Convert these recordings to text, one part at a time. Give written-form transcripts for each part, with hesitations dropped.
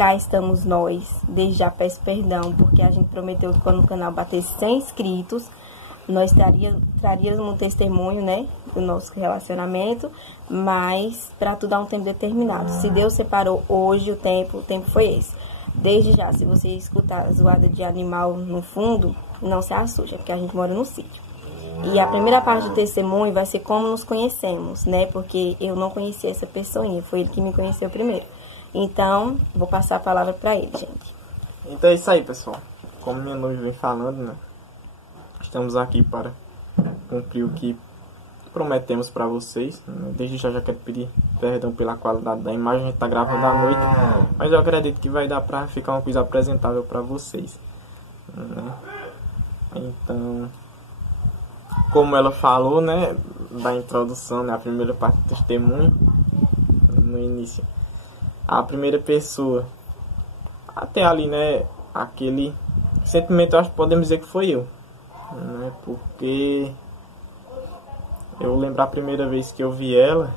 cá estamos nós. Desde já peço perdão, porque a gente prometeu que quando o canal batesse 100 inscritos, nós traríamos um testemunho, né, do nosso relacionamento, mas para tudo há um tempo determinado. Se Deus separou hoje o tempo foi esse. Desde já, se você escutar a zoada de animal no fundo, não se assuste, porque a gente mora no sítio. E a primeira parte do testemunho vai ser como nos conhecemos, né, porque eu não conhecia essa pessoinha, foi ele que me conheceu primeiro. Então, vou passar a palavra para ele, gente. Então é isso aí, pessoal. Como minha noiva vem falando, né, estamos aqui para cumprir o que prometemos para vocês. Desde já quero pedir perdão pela qualidade da imagem. A gente está gravando à noite, mas eu acredito que vai dar para ficar uma coisa apresentável para vocês, né? Então, como ela falou, né, da introdução, né, a primeira parte do testemunho, no início, a primeira pessoa, até ali, né, aquele sentimento, eu acho que podemos dizer que foi eu, né, porque eu lembro a primeira vez que eu vi ela,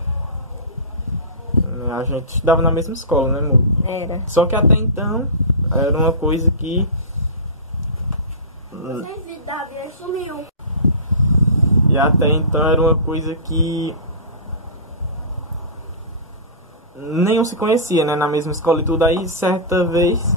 né, a gente estudava na mesma escola, né, amor? Era. Só que até então era uma coisa que sumiu. E até então era uma coisa que nenhum se conhecia, né, na mesma escola e tudo. Aí certa vez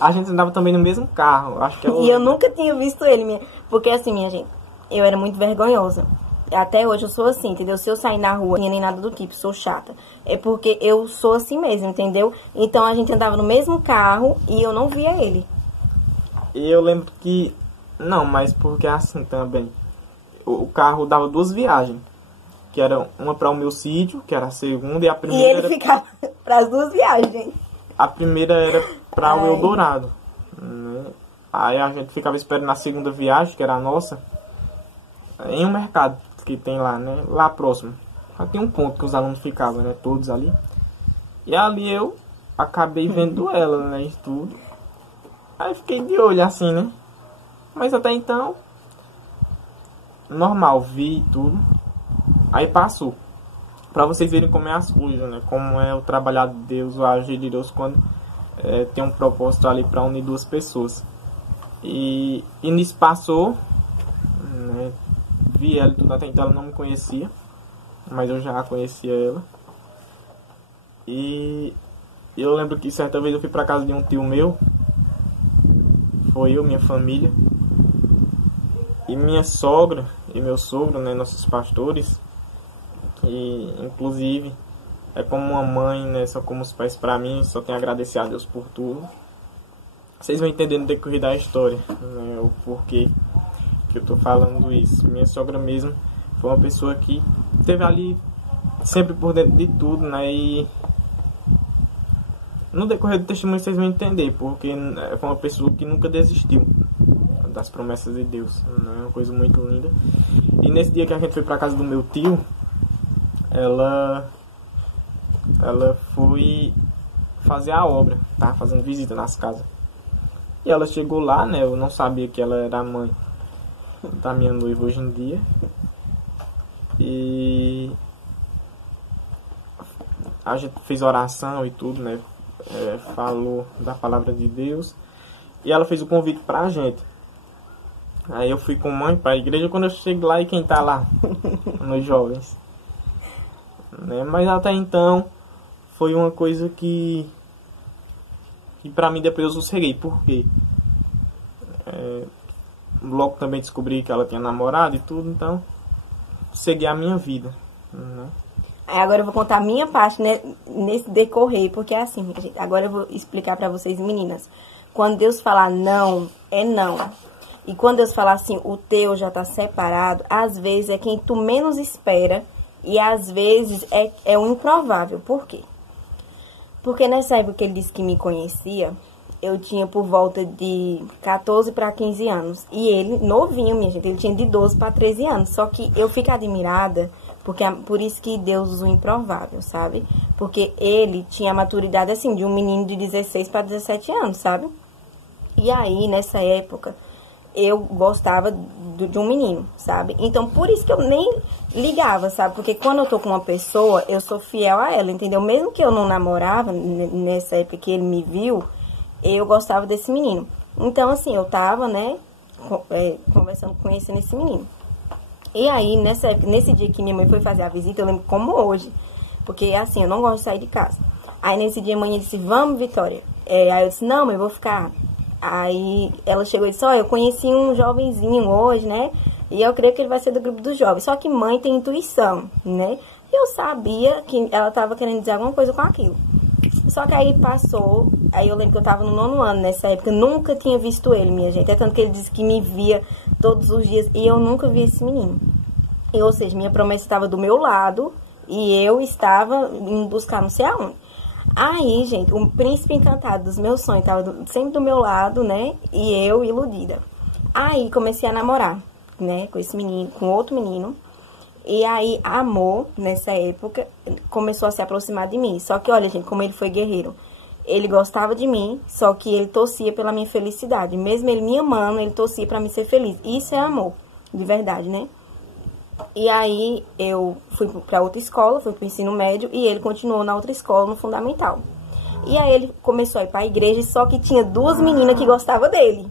a gente andava também no mesmo carro, acho que E eu nunca tinha visto ele, porque assim, minha gente, eu era muito vergonhosa. Até hoje eu sou assim, entendeu? Se eu sair na rua, nem nada do tipo, sou chata. É porque eu sou assim mesmo, entendeu? Então a gente andava no mesmo carro e eu não via ele. E eu lembro que... Não, mas porque assim também. O carro dava duas viagens. Que era uma para o meu sítio, que era a segunda, e a primeira... E ele ficava para as duas viagens. A primeira era para o Eldorado, né? Aí a gente ficava esperando a segunda viagem, que era a nossa, em um mercado que tem lá, né? Lá próximo. Lá tem um ponto que os alunos ficavam, né? Todos ali. E ali eu acabei vendo ela, né? E tudo. Aí fiquei de olho assim, né? Mas até então, normal, vi tudo. Aí passou. Pra vocês verem como é as coisas, né? Como é o trabalhar de Deus, o agir de Deus quando tem um propósito ali pra unir duas pessoas. E nisso passou, né? Vi ela e tudo, até então ela não me conhecia, mas eu já conhecia ela. E eu lembro que certa vez eu fui pra casa de um tio meu. Foi eu, minha família. E minha sogra e meu sogro, né, nossos pastores, que inclusive é como uma mãe, né, só como os pais para mim, só tenho a agradecer a Deus por tudo. Vocês vão entender no decorrer da história, né, o porquê que eu tô falando isso. Minha sogra mesmo foi uma pessoa que esteve ali sempre por dentro de tudo, né, e no decorrer do testemunho vocês vão entender, porque foi uma pessoa que nunca desistiu das promessas de Deus, né? É uma coisa muito linda. E nesse dia que a gente foi pra casa do meu tio, ela foi fazer a obra, tá? Fazendo visita nas casas. E ela chegou lá, né? Eu não sabia que ela era a mãe da minha noiva hoje em dia. E a gente fez oração e tudo, né? Falou da palavra de Deus. E ela fez o convite pra gente. Aí eu fui com mãe pra igreja. Quando eu chego lá, e quem tá lá? Nos jovens, né? Mas até então foi uma coisa que pra mim depois eu sosseguei. Por quê? Logo também descobri que ela tinha namorado e tudo. Então segui a minha vida, né? Agora eu vou contar a minha parte, né, nesse decorrer, porque é assim, gente, agora eu vou explicar pra vocês, meninas. Quando Deus falar não, é não. E quando Deus falar assim, o teu já tá separado, às vezes é quem tu menos espera e às vezes é o improvável. Por quê? Porque nessa época que ele disse que me conhecia, eu tinha por volta de 14 para 15 anos. E ele, novinho, minha gente, ele tinha de 12 para 13 anos. Só que eu fico admirada, porque por isso que Deus usa o improvável, sabe? Porque ele tinha a maturidade, assim, de um menino de 16 para 17 anos, sabe? E aí, nessa época, eu gostava de um menino, sabe? Então, por isso que eu nem ligava, sabe? Porque quando eu tô com uma pessoa, eu sou fiel a ela, entendeu? Mesmo que eu não namorava, nessa época que ele me viu, eu gostava desse menino. Então, assim, eu tava, né, conversando, conhecendo esse menino. E aí, nesse dia que minha mãe foi fazer a visita, eu lembro como hoje. Porque, assim, eu não gosto de sair de casa. Aí, nesse dia, a mãe disse, vamos, Vitória. Aí eu disse, não, mãe, eu vou ficar. Aí, ela chegou e disse, ó, eu conheci um jovenzinho hoje, né? E eu creio que ele vai ser do grupo dos jovens. Só que mãe tem intuição, né? E eu sabia que ela tava querendo dizer alguma coisa com aquilo. Só que aí passou, aí eu lembro que eu tava no 9º ano nessa época, eu nunca tinha visto ele, minha gente. É tanto que ele disse que me via todos os dias e eu nunca vi esse menino. E, ou seja, minha promessa estava do meu lado e eu estava indo buscar não sei aonde. Aí, gente, o príncipe encantado dos meus sonhos estava sempre do meu lado, né? E eu iludida. Aí comecei a namorar, né? Com esse menino, com outro menino. E aí, amor, nessa época, começou a se aproximar de mim. Só que, olha, gente, como ele foi guerreiro. Ele gostava de mim, só que ele torcia pela minha felicidade. Mesmo ele me amando, ele torcia pra me ser feliz. Isso é amor, de verdade, né? E aí, eu fui pra outra escola, fui pro ensino médio, e ele continuou na outra escola, no fundamental. E aí, ele começou a ir pra igreja, só que tinha 2 meninas que gostavam dele.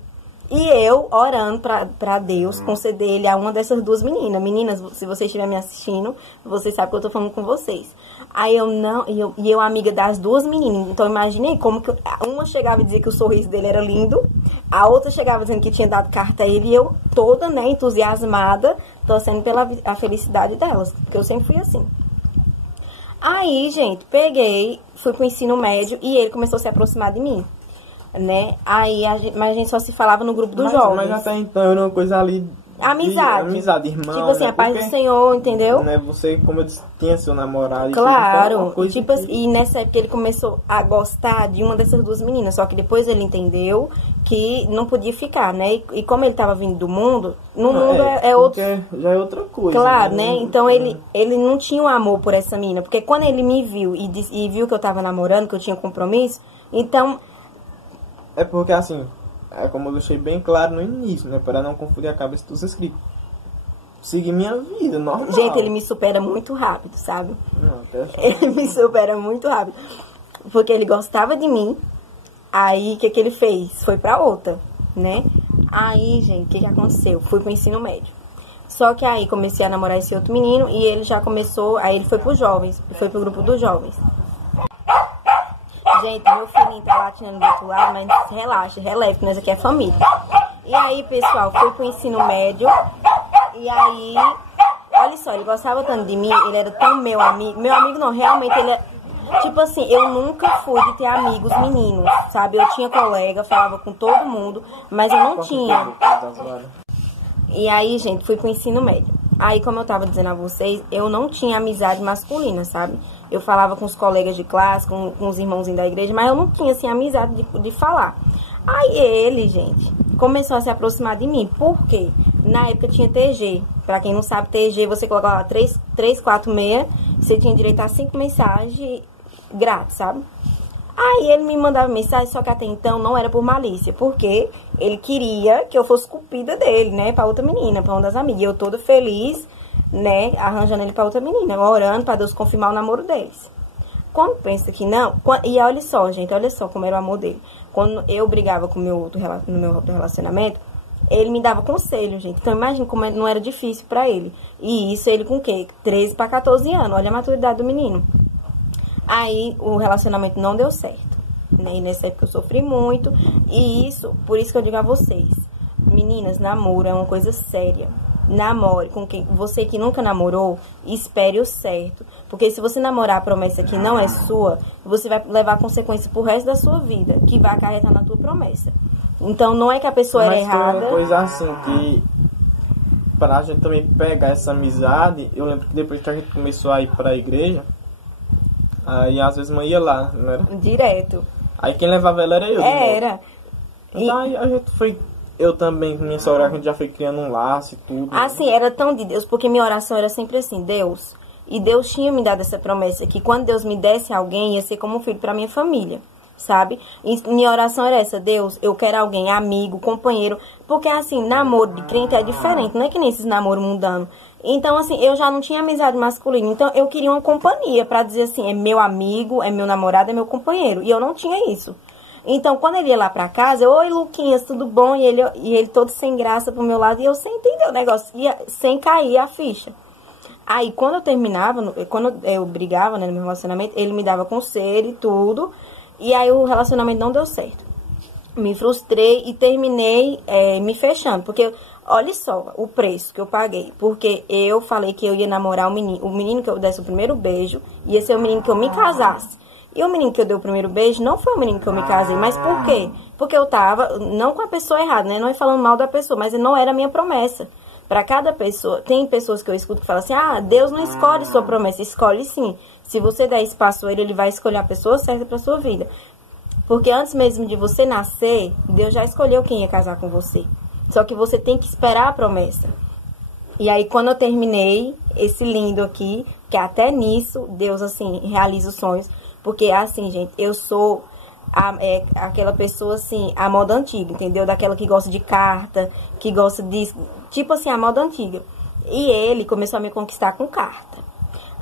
E eu, orando pra Deus, conceder ele a uma dessas 2 meninas. Meninas, se vocês estiverem me assistindo, vocês sabem que eu tô falando com vocês. Aí eu amiga das 2 meninas. Então, imaginei como que uma chegava e dizia que o sorriso dele era lindo. A outra chegava dizendo que tinha dado carta a ele. E eu toda, né, entusiasmada, torcendo pela a felicidade delas. Porque eu sempre fui assim. Aí, gente, peguei, fui pro ensino médio e ele começou a se aproximar de mim. Né? Aí mas a gente só se falava no grupo dos jovens. Mas até então era uma coisa ali. Amizade, irmão. Tipo assim, né? A paz do Senhor, entendeu? Né? Você, como eu disse, tinha seu namorado. Claro. Tipo assim, e nessa época ele começou a gostar de uma dessas 2 meninas. Só que depois ele entendeu que não podia ficar, né? E como ele tava vindo do mundo, no mundo é outro. Já é outra coisa. Claro, né? Então ele não tinha um amor por essa menina. Porque quando ele me viu e viu que eu tava namorando, que eu tinha compromisso, então. É porque, assim, como eu deixei bem claro no início, né? Para não confundir a cabeça dos inscritos. Seguir minha vida, normal. Gente, ele me supera muito rápido, sabe? Não, ele me supera muito rápido. Porque ele gostava de mim. Aí, o que ele fez? Foi pra outra, né? Aí, gente, o que aconteceu? Fui pro ensino médio. Só que aí, comecei a namorar esse outro menino. E ele já começou... Aí, ele foi pros jovens. Foi pro grupo dos jovens. Gente, meu filhinho tá latindo do outro lado, mas relaxa, releve, que nós aqui é família. E aí, pessoal, fui pro ensino médio. E aí, olha só, ele gostava tanto de mim, ele era tão meu amigo. Meu amigo não, realmente ele é... Tipo assim, eu nunca fui de ter amigos meninos, sabe? Eu tinha colega, falava com todo mundo, mas eu não tinha. E aí, gente, fui pro ensino médio. Aí, como eu tava dizendo a vocês, eu não tinha amizade masculina, sabe? Eu falava com os colegas de classe, com os irmãozinhos da igreja, mas eu não tinha, assim, amizade de falar. Aí ele, gente, começou a se aproximar de mim. Por quê? Na época tinha TG. Pra quem não sabe, TG, você colocava lá 346, você tinha direito a 5 mensagens grátis, sabe? Aí ele me mandava mensagem, só que até então não era por malícia, porque ele queria que eu fosse cupida dele, né, pra outra menina, pra uma das amigas. E eu toda feliz, né, arranjando ele pra outra menina, orando pra Deus confirmar o namoro deles. Quando pensa que não... E olha só, gente, olha só como era o amor dele. Quando eu brigava com no meu outro relacionamento, ele me dava conselho, gente. Então imagina como não era difícil pra ele. E isso ele com o quê? 13 pra 14 anos, olha a maturidade do menino. Aí o relacionamento não deu certo, né? E nessa época eu sofri muito. E isso, por isso que eu digo a vocês, meninas, namoro é uma coisa séria. Namore com quem você que nunca namorou, espere o certo. Porque se você namorar a promessa que não é sua, você vai levar consequências pro resto da sua vida, que vai acarretar na tua promessa. Então não é que a pessoa era errada. Mas uma coisa assim que pra gente também pegar essa amizade, eu lembro que depois que a gente começou a ir pra igreja, aí às vezes mãe ia lá, não era? Direto. Aí quem levava ela era eu. Era. Então aí a gente foi, eu também, minha sogra, a gente já foi criando um laço e tudo. Assim, era tão de Deus, porque minha oração era sempre assim, Deus. E Deus tinha me dado essa promessa, que quando Deus me desse alguém, ia ser como um filho pra minha família. sabe? E minha oração era essa: Deus, eu quero alguém, amigo, companheiro, porque assim, namoro de crente é diferente, não é que nem esses namoros mundanos. Então, assim, eu já não tinha amizade masculina, então eu queria uma companhia pra dizer assim, é meu amigo, é meu namorado, é meu companheiro, e eu não tinha isso. Então, quando ele ia lá pra casa, oi, Luquinhas, tudo bom? E ele todo sem graça pro meu lado, e eu sem entender o negócio, sem cair a ficha. Aí, quando eu terminava, quando eu brigava, né, no meu relacionamento, ele me dava conselho e tudo, e aí o relacionamento não deu certo. Me frustrei e terminei me fechando, porque olha só o preço que eu paguei, porque eu falei que eu ia namorar o menino que eu desse o primeiro beijo, ia ser o menino que eu me casasse. E o menino que eu dei o primeiro beijo não foi o menino que eu me casei. Mas por quê? Porque eu tava, não com a pessoa errada, né? Não é falando mal da pessoa, mas não era a minha promessa. Pra cada pessoa, tem pessoas que eu escuto que falam assim, Deus não escolhe sua promessa, escolhe sim. Se você der espaço a ele vai escolher a pessoa certa pra sua vida. Porque antes mesmo de você nascer, Deus já escolheu quem ia casar com você. Só que você tem que esperar a promessa. E aí, quando eu terminei esse lindo aqui, que até nisso, Deus, assim, realiza os sonhos. Porque, assim, gente, eu sou aquela pessoa, assim, a moda antiga, entendeu? Daquela que gosta de carta, que gosta de... Tipo assim, a moda antiga. E ele começou a me conquistar com carta.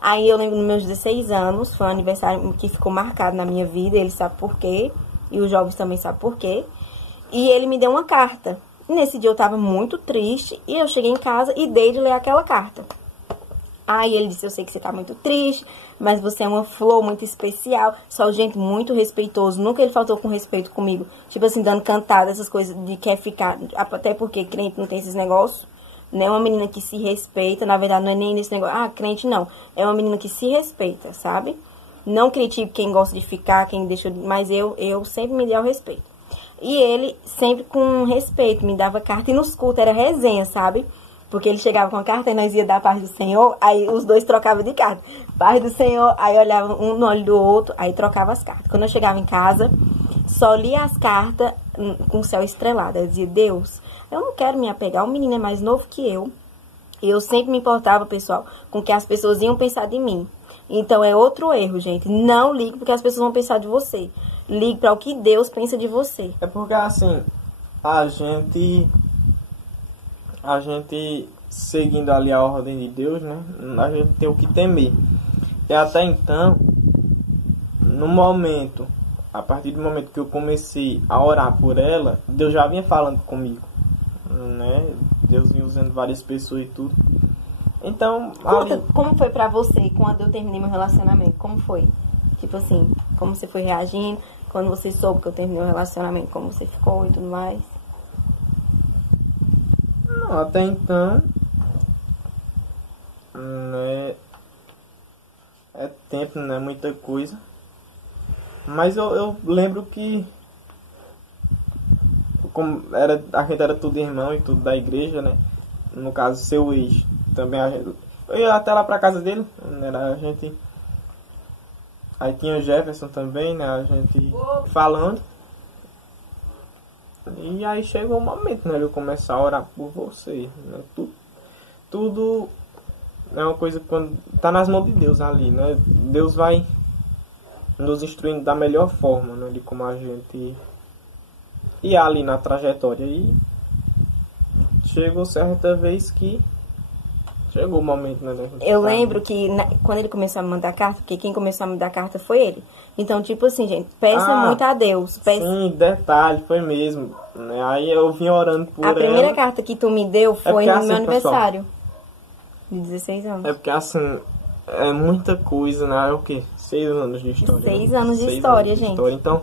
Aí eu lembro, nos meus 16 anos, foi um aniversário que ficou marcado na minha vida, ele sabe por quê, e os jovens também sabem por quê. E ele me deu uma carta. Nesse dia eu tava muito triste, e eu cheguei em casa e dei de ler aquela carta. Aí ele disse, eu sei que você tá muito triste, mas você é uma flor muito especial, só gente muito respeitoso, nunca ele faltou com respeito comigo, tipo assim, dando cantada, essas coisas de quer ficar, até porque crente não tem esses negócios, né, uma menina que se respeita, na verdade não é nem nesse negócio, crente não, é uma menina que se respeita, sabe? Não critico quem gosta de ficar, quem deixa, mas eu sempre me dei ao respeito. E ele sempre com respeito, me dava carta, e nos cultos era resenha, sabe? Porque ele chegava com a carta e nós ia dar a paz do Senhor, aí os dois trocavam de carta. Paz do Senhor, aí olhava um no olho do outro, aí trocava as cartas. Quando eu chegava em casa, só lia as cartas com o céu estrelado. Eu dizia, Deus, eu não quero me apegar, o menino é mais novo que eu. E eu sempre me importava, pessoal, com o que as pessoas iam pensar de mim. Então é outro erro, gente. Não ligue porque as pessoas vão pensar de você. Ligue para o que Deus pensa de você. É porque, assim, a gente seguindo ali a ordem de Deus, né? A gente tem o que temer. E até então, no momento, a partir do momento que eu comecei a orar por ela, Deus já vinha falando comigo, né? Deus vinha usando várias pessoas e tudo. Então, conta, como foi pra você quando eu terminei meu relacionamento? Como foi? Tipo assim, como você foi reagindo? Quando você soube que eu terminei o relacionamento, como você ficou e tudo mais? Até então, né, é tempo, não é muita coisa. Mas eu lembro que, como a gente era tudo irmão e tudo da igreja, né? No caso, seu ex, também eu ia até lá pra casa dele, né, a gente... Aí tinha o Jefferson também, né? A gente falando. E aí chegou o momento, né, de eu começar a orar por você, né? Tudo é uma coisa que quando tá nas mãos de Deus ali, né? Deus vai nos instruindo da melhor forma, né, de como a gente ir ali na trajetória. E chegou certa vez que chegou o momento, né? Eu lembro que quando ele começou a me mandar carta, porque quem começou a me dar carta foi ele. Então, tipo assim, gente, peça muito a Deus. Sim, detalhe, foi mesmo. Aí eu vim orando por ela. A primeira carta que tu me deu foi no meu aniversário. De 16 anos. É porque, assim, é muita coisa, né? É o quê? 6 anos de história. 6 anos de história, gente. Então,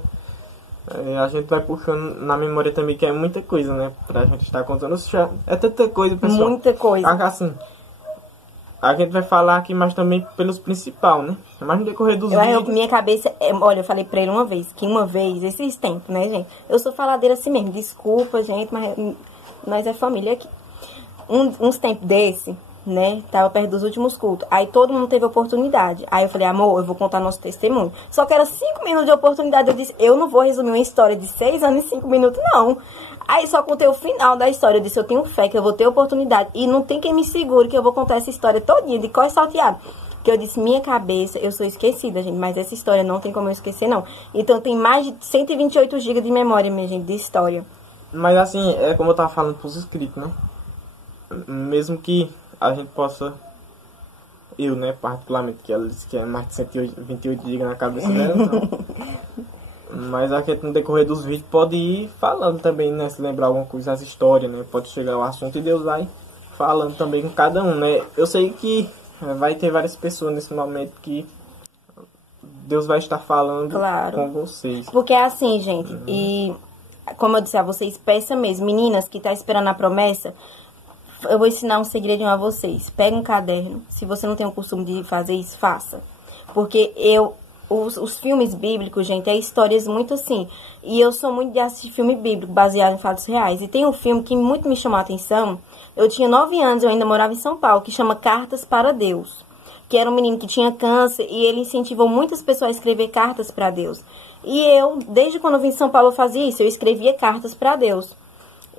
a gente vai puxando na memória também, que é muita coisa, né? Pra gente estar contando. É tanta coisa, pessoal. Muita coisa. Assim, a gente vai falar aqui, mas também pelos principais, né? Mas no decorrer dos vídeos... Minha cabeça... Olha, eu falei pra ele uma vez, esses tempos, né, gente? Eu sou faladeira assim mesmo. Desculpa, gente, mas nós é família aqui. Uns tempos desse, né? Tava perto dos últimos cultos. Aí todo mundo teve oportunidade. Aí eu falei, amor, eu vou contar nosso testemunho. Só que era 5 minutos de oportunidade. Eu disse, eu não vou resumir uma história de 6 anos em 5 minutos, não. Aí só contei o final da história. Eu disse, eu tenho fé que eu vou ter oportunidade. E não tem quem me segure que eu vou contar essa história todinha, de cor salteado. Que eu disse, minha cabeça, eu sou esquecida, gente, mas essa história não tem como eu esquecer, não. Então tem mais de 128 GB de memória, minha gente, de história. Mas assim, é como eu tava falando pros inscritos, né? Mesmo que a gente possa... Eu, né, particularmente, que ela disse que é mais de 128 GB na cabeça dela, então... Mas a gente no decorrer dos vídeos pode ir falando também, né? Se lembrar alguma coisa das histórias, né? Pode chegar ao assunto e Deus vai falando também com cada um, né? Eu sei que vai ter várias pessoas nesse momento que Deus vai estar falando com vocês. Porque é assim, gente, e como eu disse a vocês, peça mesmo. Meninas que tá esperando a promessa, eu vou ensinar um segredinho a vocês. Pega um caderno, se você não tem o costume de fazer isso, faça. Porque os filmes bíblicos, gente, é histórias muito assim. E eu sou muito de assistir filme bíblico, baseado em fatos reais. E tem um filme que muito me chamou a atenção. Eu tinha 9 anos, eu ainda morava em São Paulo, que chama Cartas para Deus. Que era um menino que tinha câncer e ele incentivou muitas pessoas a escrever cartas para Deus. E eu, desde quando eu vim em São Paulo, eu fazia isso. Eu escrevia cartas para Deus.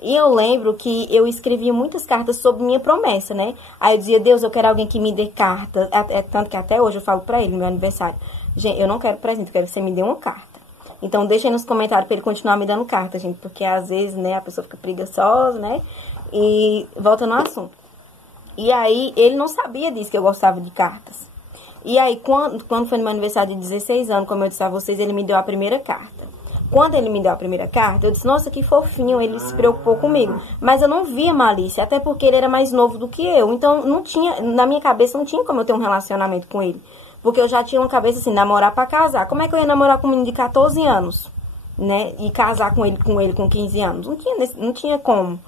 E eu lembro que eu escrevia muitas cartas sobre minha promessa, né? Aí eu dizia, Deus, eu quero alguém que me dê carta. Tanto que até hoje eu falo pra ele, no meu aniversário. Gente, eu não quero presente, eu quero que você me dê uma carta. Então deixa aí nos comentários pra ele continuar me dando carta, gente. Porque às vezes, né, a pessoa fica preguiçosa, né? E volta no assunto. E aí, ele não sabia disso, que eu gostava de cartas. E aí, quando foi no meu aniversário de 16 anos, como eu disse a vocês, ele me deu a primeira carta. Quando ele me deu a primeira carta, eu disse, nossa, que fofinho, ele se preocupou comigo. Mas eu não via malícia, até porque ele era mais novo do que eu. Então, não tinha, na minha cabeça, não tinha como eu ter um relacionamento com ele. Porque eu já tinha uma cabeça assim, namorar pra casar. Como é que eu ia namorar com um menino de 14 anos, né? E casar com ele com 15 anos? Não tinha como.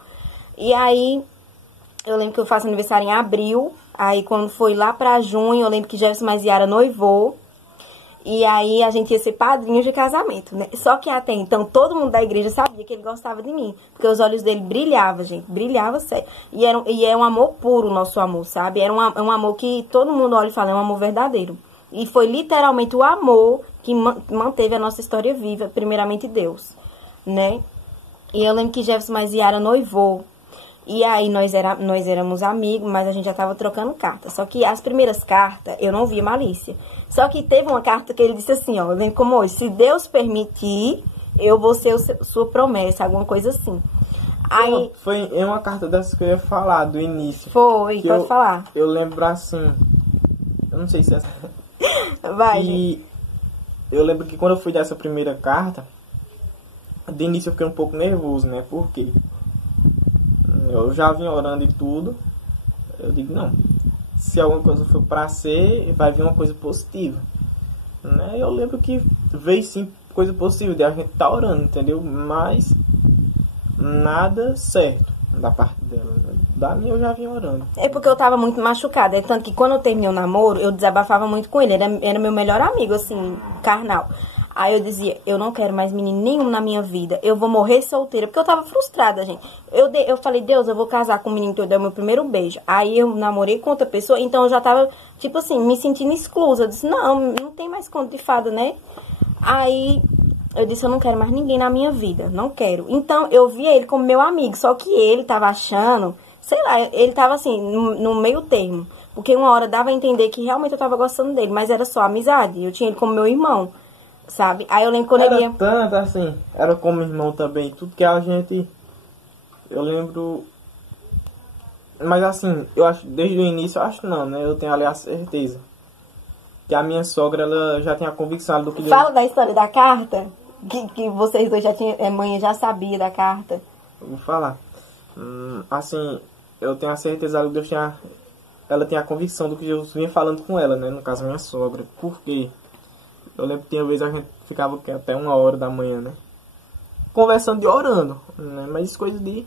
E aí, eu lembro que eu faço aniversário em abril. Aí, quando foi lá pra junho, eu lembro que Jefferson mais Yara noivou. E aí, a gente ia ser padrinhos de casamento, né? Só que até então, todo mundo da igreja sabia que ele gostava de mim. Porque os olhos dele brilhavam, gente. Brilhava sério. E é um amor puro o nosso amor, sabe? Era um amor que todo mundo olha e fala, é um amor verdadeiro. E foi literalmente o amor que manteve a nossa história viva, primeiramente Deus, né? E eu lembro que Jefferson mais Yara noivou. E aí nós éramos amigos, mas a gente já tava trocando cartas. Só que as primeiras cartas, eu não via malícia. Só que teve uma carta que ele disse assim, ó, eu lembro como hoje, se Deus permitir, eu vou ser sua promessa, alguma coisa assim. Aí, foi uma carta dessa que eu ia falar, do início. Foi, pode falar. Eu lembro assim, eu não sei se essa... Vai, e gente. Eu lembro que quando eu fui dessa primeira carta, de início eu fiquei um pouco nervoso, né? Porque eu já vim orando e tudo. Eu digo, não, se alguma coisa for pra ser, vai vir uma coisa positiva, né? Eu lembro que veio sim coisa positiva, de a gente tá orando, entendeu? Mas nada certo da parte dela, né? Da minha eu já vim orando. É porque eu tava muito machucada. É tanto que quando eu terminei o namoro, eu desabafava muito com ele. Era meu melhor amigo, assim, carnal. Aí eu dizia, eu não quero mais menino nenhum na minha vida. Eu vou morrer solteira. Porque eu tava frustrada, gente. Eu falei, Deus, eu vou casar com um menino que eu dei o meu primeiro beijo. Aí eu namorei com outra pessoa. Então eu já tava, tipo assim, me sentindo exclusa. Eu disse, não tem mais conto de fada, né? Aí eu disse, eu não quero mais ninguém na minha vida. Não quero. Então eu via ele como meu amigo. Só que ele tava achando... Sei lá, ele tava assim, no meio termo. Porque uma hora dava a entender que realmente eu tava gostando dele. Mas era só amizade. Eu tinha ele como meu irmão, sabe? Aí eu lembro quando ele ia... tanto assim, era como irmão também. Tudo que a gente... Eu lembro... Mas assim, eu acho, desde o início, eu acho não, né? Eu tenho ali a certeza. Que a minha sogra, ela já tem a convicção do que... Fala da história da carta. Que vocês dois já tinham... mãe já sabia da carta. Eu vou falar. Assim... Eu tenho a certeza que Deus tinha... Ela tem a convicção do que Deus vinha falando com ela, né? No caso, minha sogra. Por quê? Eu lembro que tinha vez a gente ficava até 1h da manhã, né? Conversando e orando, né? Mas coisa de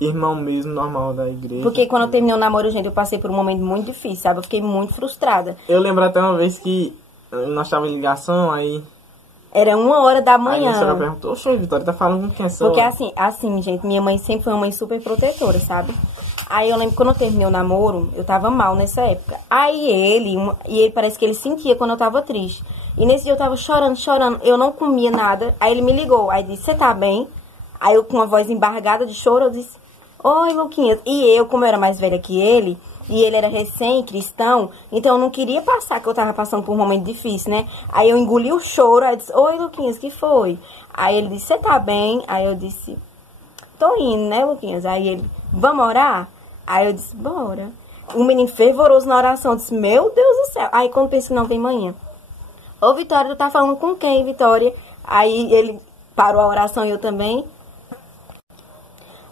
irmão mesmo, normal da igreja. Porque quando eu terminei o namoro, gente, eu passei por um momento muito difícil, sabe? Eu fiquei muito frustrada. Eu lembro até uma vez que nós estávamos em ligação, aí... Era 1h da manhã. Aí a senhora perguntou, oxe, Vitória, tá falando com quem é essa Porque hora? assim, gente, minha mãe sempre foi uma mãe super protetora, sabe? Aí eu lembro que quando eu terminei o namoro, eu tava mal nessa época. Aí ele parece que ele sentia quando eu tava triste. E nesse dia eu tava chorando, eu não comia nada. Aí ele me ligou, aí disse, você tá bem? Aí eu com uma voz embargada de choro, eu disse, oi, Luquinhas. E eu, como eu era mais velha que ele, e ele era recém-cristão, então eu não queria passar que eu tava passando por um momento difícil, né? Aí eu engoli o choro, aí eu disse, oi, Luquinhas, que foi? Aí ele disse, você tá bem? Aí eu disse, tô indo, né, Luquinhas? Aí ele, vamos orar? Aí eu disse, bora. Um menino fervoroso na oração, eu disse, meu Deus do céu. Aí quando pensa que não vem manhã. Ô, Vitória, tu tá falando com quem, Vitória? Aí ele parou a oração e eu também.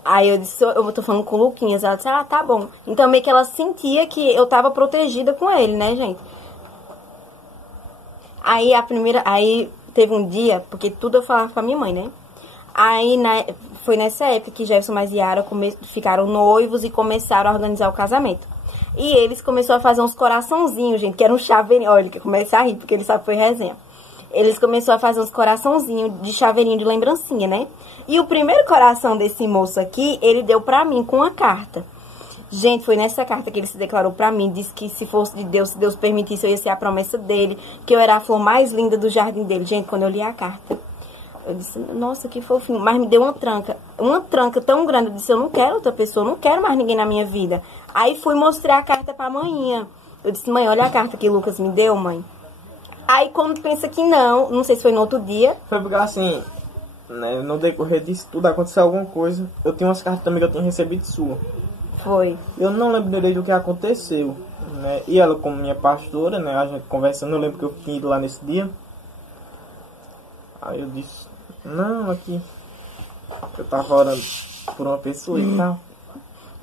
Aí eu disse, eu tô falando com o Luquinhas. Ela disse, ah, tá bom. Então meio que ela sentia que eu tava protegida com ele, né, gente? Aí teve um dia, porque tudo eu falava com a minha mãe, né? Aí foi nessa época que Jefferson e Yara ficaram noivos e começaram a organizar o casamento. E eles começaram a fazer uns coraçãozinhos, gente, que era um chaveirinho. Olha, ele começa a rir, porque ele sabe que foi resenha. Eles começaram a fazer uns coraçãozinhos de chaveirinho de lembrancinha, né? E o primeiro coração desse moço aqui, ele deu pra mim com uma carta. Gente, foi nessa carta que ele se declarou pra mim, disse que se fosse de Deus, se Deus permitisse, eu ia ser a promessa dele, que eu era a flor mais linda do jardim dele. Gente, quando eu li a carta, eu disse, nossa, que fofinho. Mas me deu uma tranca tão grande. Eu disse, eu não quero outra pessoa, não quero mais ninguém na minha vida. Aí fui mostrar a carta pra manhã. Eu disse, mãe, olha a carta que Lucas me deu, mãe. Aí quando pensa que não sei se foi no outro dia. Foi porque assim, né, no decorrer disso tudo aconteceu alguma coisa. Eu tinha umas cartas também que eu tinha recebido sua. Foi. Eu não lembro direito do que aconteceu, né? E ela como minha pastora, né, a gente conversando, eu lembro que eu tinha ido lá nesse dia. Aí eu disse, não, aqui eu tava orando por uma pessoa e tal.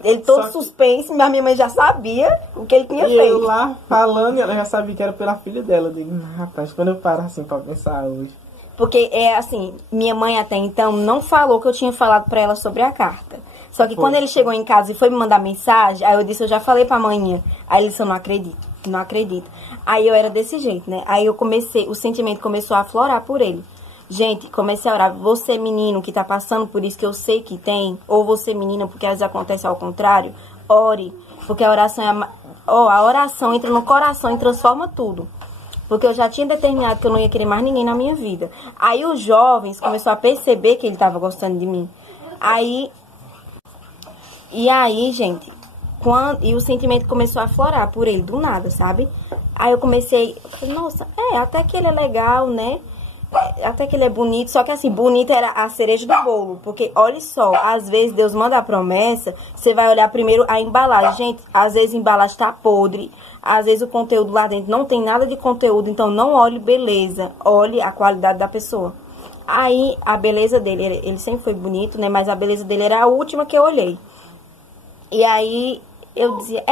Ele todo suspense, mas minha mãe já sabia o que ele tinha feito. E eu lá falando, ela já sabia que era pela filha dela. Eu digo, rapaz, quando eu paro assim pra pensar hoje. Porque é assim, minha mãe até então não falou que eu tinha falado pra ela sobre a carta. Só que quando ele chegou em casa e foi me mandar mensagem, aí eu disse, eu já falei pra manhã. Aí ele disse, eu não acredito, não acredito. Aí eu era desse jeito, né? Aí eu comecei, o sentimento começou a aflorar por ele. Gente, comecei a orar. Você, menino, que tá passando por isso que eu sei que tem, ou você, menina, porque às vezes acontece ao contrário, ore. Porque a oração a oração entra no coração e transforma tudo. Porque eu já tinha determinado que eu não ia querer mais ninguém na minha vida. Aí os jovens começaram a perceber que ele tava gostando de mim. E aí, gente, e o sentimento começou a aflorar por ele, do nada, sabe? Aí eu falei, nossa, até que ele é legal, né? Até que ele é bonito, só que assim, bonito era a cereja do bolo. Porque, olha só, às vezes Deus manda a promessa, você vai olhar primeiro a embalagem. Gente, às vezes a embalagem tá podre, às vezes o conteúdo lá dentro não tem nada de conteúdo. Então não olhe beleza, olhe a qualidade da pessoa. Aí, a beleza dele, ele sempre foi bonito, né? Mas a beleza dele era a última que eu olhei. E aí, eu dizia,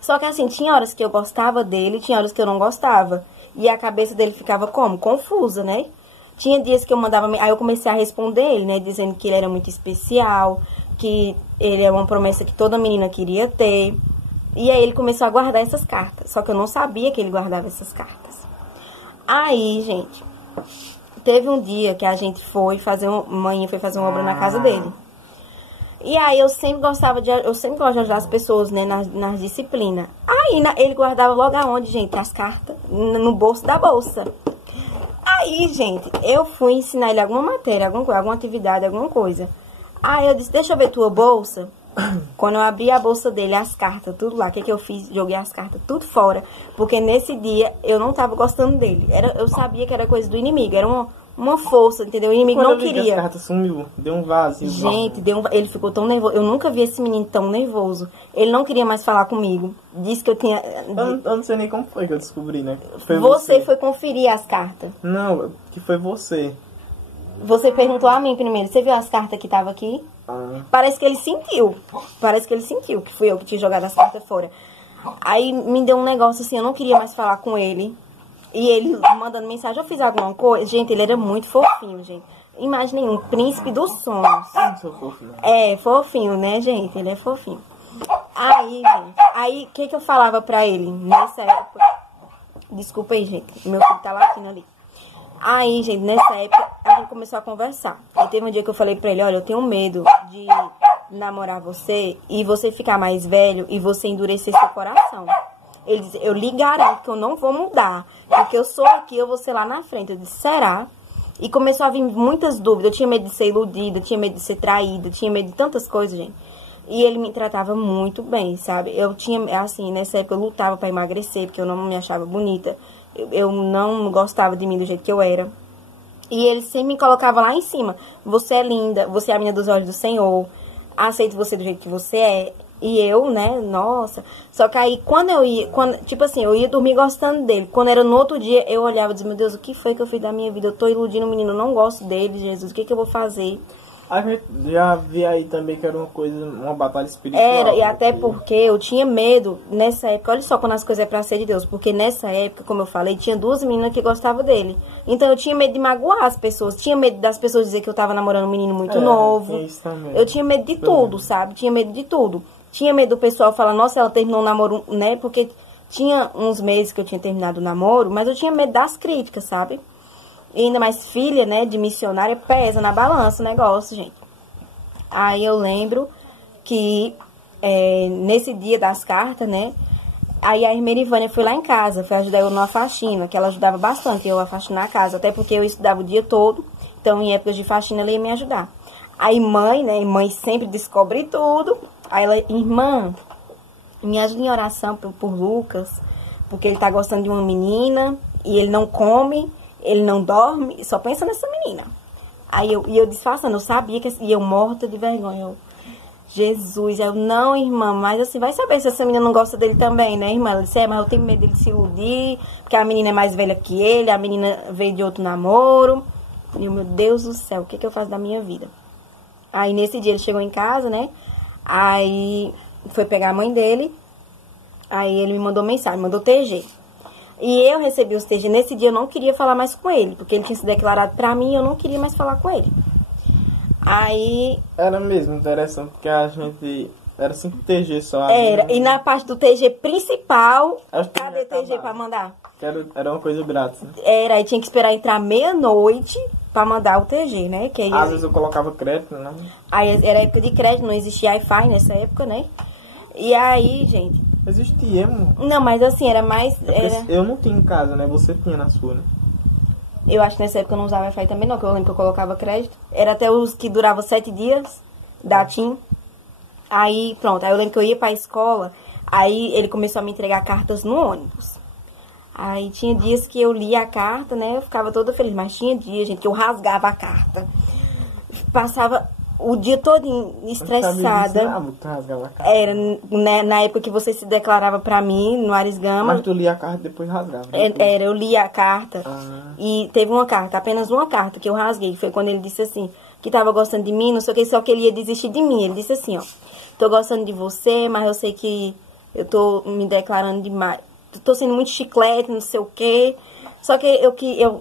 só que assim, tinha horas que eu gostava dele, tinha horas que eu não gostava. E a cabeça dele ficava como? Confusa, né? Tinha dias que eu mandava, aí eu comecei a responder ele, né, dizendo que ele era muito especial, que ele é uma promessa que toda menina queria ter. E aí ele começou a guardar essas cartas, só que eu não sabia que ele guardava essas cartas. Aí, gente, teve um dia que a gente foi fazer mãe foi fazer uma obra na casa dele. E aí eu sempre gosto de ajudar as pessoas, né, nas disciplinas. Aí ele guardava logo aonde, gente? As cartas, no bolso da bolsa. Aí, gente, eu fui ensinar ele alguma matéria, alguma atividade, alguma coisa. Aí eu disse, deixa eu ver tua bolsa. Quando eu abri a bolsa dele, as cartas, tudo lá, o que eu fiz? Joguei as cartas tudo fora. Porque nesse dia eu não tava gostando dele. Eu sabia que era coisa do inimigo, era uma força, entendeu? O inimigo não queria. As cartas sumiu, deu um vazio. Gente, ele ficou tão nervoso. Eu nunca vi esse menino tão nervoso. Ele não queria mais falar comigo. Disse que eu tinha... Eu não sei nem como foi que eu descobri, né? Você foi conferir as cartas. Não, que foi você. Você perguntou a mim primeiro. Você viu as cartas que estavam aqui? Parece que ele sentiu. Que fui eu que tinha jogado as cartas fora. Aí me deu um negócio assim, eu não queria mais falar com ele. E ele mandando mensagem, eu fiz alguma coisa. Gente, ele era muito fofinho, gente. Imaginem, um príncipe dos sonhos. Fofinho, né, gente? Ele é fofinho. Aí, gente, o que eu falava pra ele nessa época? Desculpa aí, gente. Meu filho tá latindo ali. Aí, gente, nessa época, a gente começou a conversar. Aí teve um dia que eu falei pra ele, olha, eu tenho medo de namorar você e você ficar mais velho e você endurecer seu coração. Ele disse, eu lhe garanto que eu não vou mudar, porque eu sou aqui, eu vou ser lá na frente. Eu disse, será? E começou a vir muitas dúvidas. Eu tinha medo de ser iludida, tinha medo de ser traída, tinha medo de tantas coisas, gente. E ele me tratava muito bem, sabe? Eu tinha, assim, nessa época eu lutava pra emagrecer, porque eu não me achava bonita. Eu não gostava de mim do jeito que eu era. E ele sempre me colocava lá em cima. Você é linda, você é a menina dos olhos do Senhor. Aceito você do jeito que você é. E eu, né, nossa. Só que aí, tipo assim, eu ia dormir gostando dele. Quando era no outro dia, eu olhava e dizia, meu Deus, o que foi que eu fiz da minha vida? Eu tô iludindo o menino, eu não gosto dele, Jesus, o que eu vou fazer? A gente já via aí também que era uma batalha espiritual. Era, e até porque eu tinha medo nessa época. Olha só quando as coisas é pra ser de Deus. Porque nessa época, como eu falei, tinha 2 meninas que gostavam dele. Então eu tinha medo de magoar as pessoas. Tinha medo das pessoas dizer que eu tava namorando um menino muito novo. Isso também. Eu tinha medo de tudo, sabe? Tinha medo de tudo. Tinha medo do pessoal falar, nossa, ela terminou o namoro, né? Porque tinha uns meses que eu tinha terminado o namoro, mas eu tinha medo das críticas, sabe? E ainda mais filha, né, de missionária, pesa na balança o negócio, gente. Aí eu lembro que nesse dia das cartas, né? Aí a irmã Ivânia foi lá em casa, foi ajudar eu numa faxina, que ela ajudava bastante eu a faxinar a casa, até porque eu estudava o dia todo, então em épocas de faxina ela ia me ajudar. Aí mãe, né? Mãe sempre descobre tudo. Aí ela, irmã, me ajuda em oração por Lucas, porque ele tá gostando de uma menina e ele não come, ele não dorme, só pensa nessa menina. Aí eu disfarçando, eu sabia que eu morta de vergonha. Eu, Jesus, eu, não, irmã, mas assim, vai saber se essa menina não gosta dele também, né, irmã? Ela disse, mas eu tenho medo dele se iludir, porque a menina é mais velha que ele, a menina veio de outro namoro. E eu, meu Deus do céu, o que eu faço da minha vida? Aí nesse dia ele chegou em casa, né? Aí foi pegar a mãe dele. Aí ele me mandou mensagem, mandou TG. E eu recebi os TG. Nesse dia eu não queria falar mais com ele, porque ele tinha se declarado pra mim e eu não queria mais falar com ele. Aí... Era mesmo interessante, porque a gente... Era 5 TG só. Era, e na parte do TG principal, cadê TG pra mandar? Era uma coisa grátis, né? Era, aí tinha que esperar entrar meia-noite pra mandar o TG, né? Que aí, às vezes eu colocava crédito, né? Aí era época de crédito, não existia Wi-Fi nessa época, né? E aí, gente... Existia, mano. Não, mas assim, era mais... Eu não tinha em casa, né? Você tinha na sua, né? Eu acho que nessa época eu não usava Wi-Fi também não, que eu lembro que eu colocava crédito. Era até os que duravam 7 dias, da TIM. Aí, pronto, aí eu lembro que eu ia pra escola, aí ele começou a me entregar cartas no ônibus. Aí tinha dias que eu lia a carta, né, eu ficava toda feliz, mas tinha dias, gente, que eu rasgava a carta. Passava o dia todo estressada. Era, né, na época que você se declarava pra mim, no Ares Gama. Mas tu lia a carta e depois rasgava. Era, eu lia a carta e teve uma carta, apenas uma carta que eu rasguei. Foi quando ele disse assim, que tava gostando de mim, não sei o que, só que ele ia desistir de mim. Ele disse assim, ó, tô gostando de você, mas eu sei que eu tô me declarando demais. Tô sendo muito chiclete, não sei o que. Só que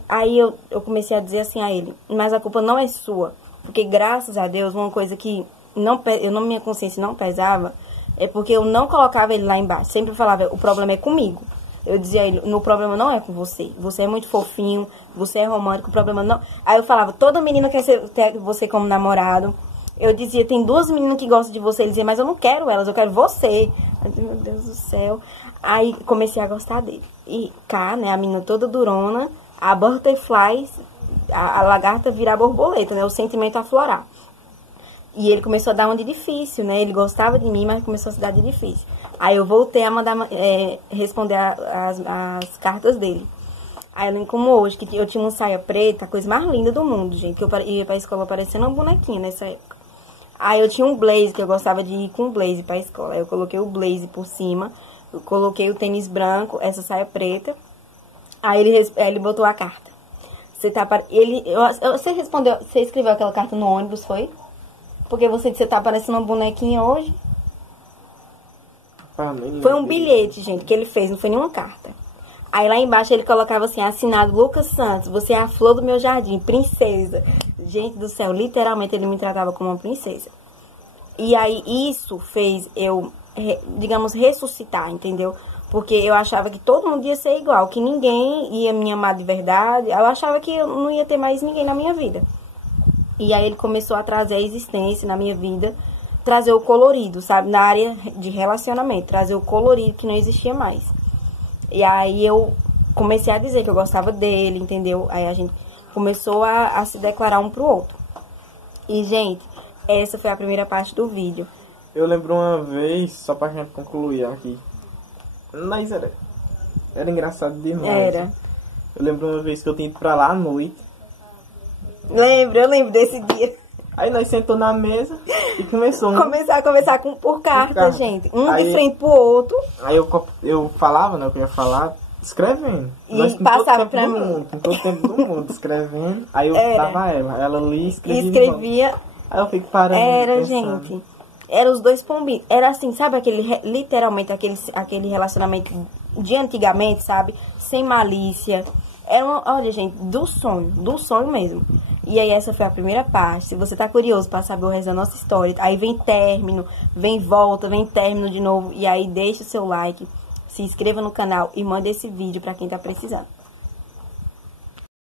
aí eu comecei a dizer assim a ele, mas a culpa não é sua. Porque graças a Deus, uma coisa que minha consciência não pesava, é porque eu não colocava ele lá embaixo. Sempre falava, o problema é comigo. Eu dizia a ele, o problema não é com você. Você é muito fofinho, você é romântico, o problema não... Aí eu falava, toda menina quer ter você como namorado. Eu dizia, tem 2 meninas que gostam de você. Ele dizia, mas eu não quero elas, eu quero você. Eu dizia, meu Deus do céu. Aí comecei a gostar dele. E cá, né, a menina toda durona, a butterfly, a lagarta virar borboleta, né, o sentimento aflorar. E ele começou a dar uma de difícil, né, ele gostava de mim, mas começou a se dar de difícil. Aí eu voltei a mandar, responder as cartas dele. Aí eu lembro como hoje, que eu tinha uma saia preta, a coisa mais linda do mundo, gente, que eu ia pra escola parecendo uma bonequinha nessa época. Aí eu tinha um blazer, que eu gostava de ir com blazer pra escola. Aí eu coloquei o blazer por cima, eu coloquei o tênis branco, essa saia preta. Aí ele botou a carta. Você escreveu aquela carta no ônibus, foi? Porque você disse que você tá parecendo uma bonequinha hoje. Foi um bilhete, gente, que ele fez, não foi nenhuma carta. Aí lá embaixo ele colocava assim, assinado Lucas Santos, você é a flor do meu jardim, princesa. Gente do céu, literalmente ele me tratava como uma princesa. E aí isso fez eu, digamos, ressuscitar, entendeu? Porque eu achava que todo mundo ia ser igual, que ninguém ia me amar de verdade. Eu achava que eu não ia ter mais ninguém na minha vida. E aí ele começou a trazer a existência na minha vida, trazer o colorido, sabe? Na área de relacionamento, trazer o colorido que não existia mais. E aí eu comecei a dizer que eu gostava dele, entendeu? Aí a gente começou a se declarar um pro outro. E, gente, essa foi a primeira parte do vídeo. Eu lembro uma vez, só pra gente concluir aqui. Mas era engraçado demais. Era. Eu lembro uma vez que eu tinha ido pra lá à noite. Eu lembro desse dia. Aí nós sentamos na mesa e começou. Começar a conversar por carta, carta. gente. Um Aí- de frente pro outro. Aí eu falava, né? Eu ia falar, escrevendo. E Nós, com passava todo tempo pra do mim. mundo, com todo tempo do mundo, escrevendo. Aí eu Era. dava ela lia e E escrevia. escrevia. Aí eu fico parando. Era, pensando. gente. Era os dois pombinhos. Era assim, sabe? Literalmente aquele relacionamento de antigamente, sabe? Sem malícia. Era olha, gente, do sonho mesmo. E aí essa foi a primeira parte. Se você tá curioso pra saber o resto da nossa história, aí vem término, vem volta, vem término de novo. E aí deixa o seu like, se inscreva no canal e manda esse vídeo pra quem tá precisando.